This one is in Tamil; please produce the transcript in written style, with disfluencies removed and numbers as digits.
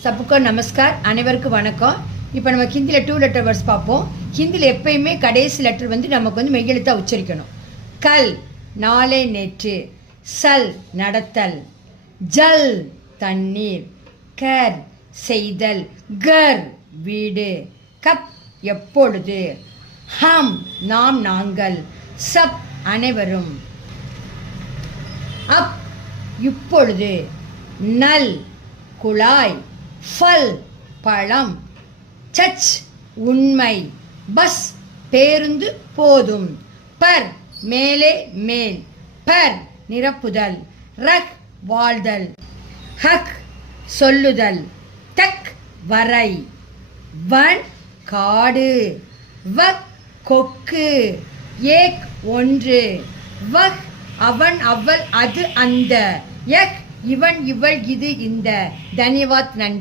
सबको नमस्कार அனைவருக்கும் வணக்கம். இப்போ நம்ம ஹிந்தியில் 2 லெட்டர் வேர்ட்ஸ் பார்ப்போம். ஹிந்தியில் எப்பயுமே கடைசி லெட்டர் நமக்கு மெய்யெழுத்தாக உச்சரிக்கணும். கல் நாளை நேற்று, சல் நடத்தல், ஜல் தண்ணீர், கர் செய்தல், கர் வீடு, கப் எப்பொழுது, ஹம் நாம் நாங்கள், சப் அனைவரும், அப் இப்பொழுது, நல் குழாய், ஃபல் பழம், சச் உண்மை, பஸ் பேருந்து போதும், பர் மேலே மேல், பர் நிரப்புதல், ரக் வாழ்தல், ஹக் சொல்லுதல், தக் வரை, வன் காடு, வக் கொக்கு, ஏக் ஒன்று, வக் அவன் அவள் அது அந்த, யக் இவன் இவள் இது இந்த. தன்யவாத் நன்றி.